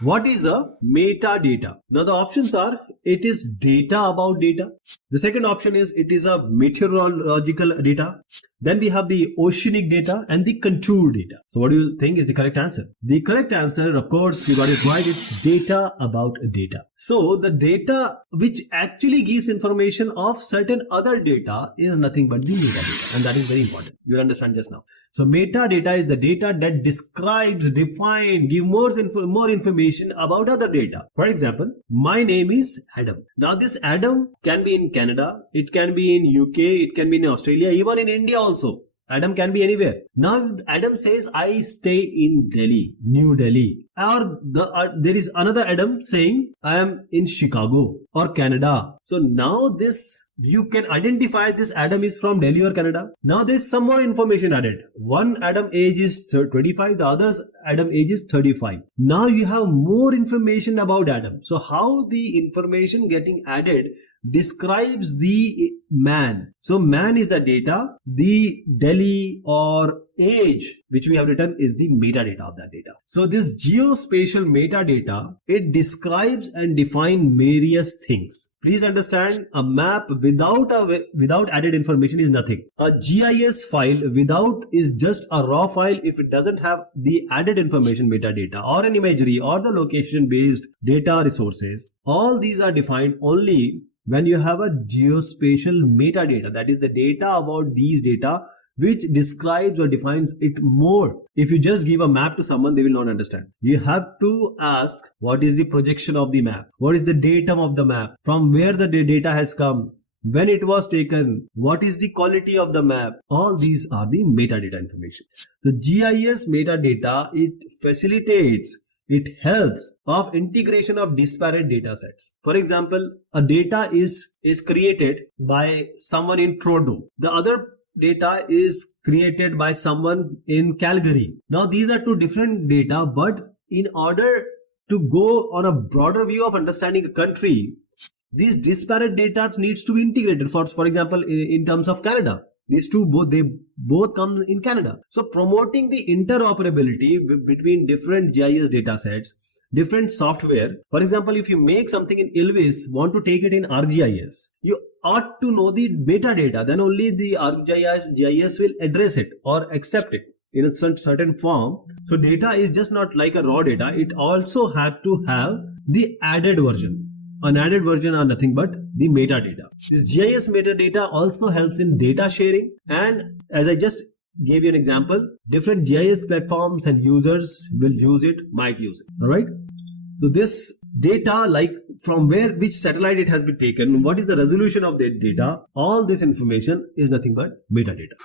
What is a metadata? Now the options are, it is data about data. The second option is, it is a meteorological data. Then we have the oceanic data and the contour data. So what do you think is the correct answer? The correct answer, of course, you got it right. It's data about data. So the data which actually gives information of certain other data is nothing but the metadata. And that is very important. You'll understand just now. So metadata is the data that describes, defines, gives more information about other data. For example, my name is Adam. Now this Adam can be in Canada, it can be in UK, it can be in Australia, even in India also. Adam can be anywhere. Now Adam says, I stay in Delhi, New Delhi. Or there is another Adam saying, I am in Chicago or Canada. So now this, you can identify this Adam is from Delhi or Canada. Now there is some more information added. One Adam age is 25, the other's Adam age is 35. Now you have more information about Adam. So how the information getting added describes the man. So man is the data, the Delhi or age which we have written is the metadata of that data. So this geospatial metadata, it describes and defines various things. Please understand, a map without added information is nothing. A GIS file is just a raw file if it doesn't have the added information metadata or an imagery or the location based data resources. All these are defined only when you have a geospatial metadata, that is the data about these data which describes or defines it more. If you just give a map to someone, they will not understand. You have to ask, what is the projection of the map? What is the datum of the map? From where the data has come? When it was taken? What is the quality of the map? All these are the metadata information. The GIS metadata, it facilitates, it helps of integration of disparate data sets. For example, a data is created by someone in Toronto. The other data is created by someone in Calgary. Now these are two different data, but in order to go on a broader view of understanding a country, these disparate data needs to be integrated. For example, in terms of Canada, these two both come in Canada. So promoting the interoperability between different GIS data sets, different software. For example, if you make something in Ilvis, want to take it in ArcGIS, you ought to know the metadata. Then only the ArcGIS will address it or accept it in a certain form. So data is just not like a raw data. It also had to have the added version. An added version are nothing but the metadata. This GIS metadata also helps in data sharing, and as I just gave you an example, different GIS platforms and users will use it, might use it. All right. So this data, like from which satellite it has been taken, what is the resolution of the data, all this information is nothing but metadata.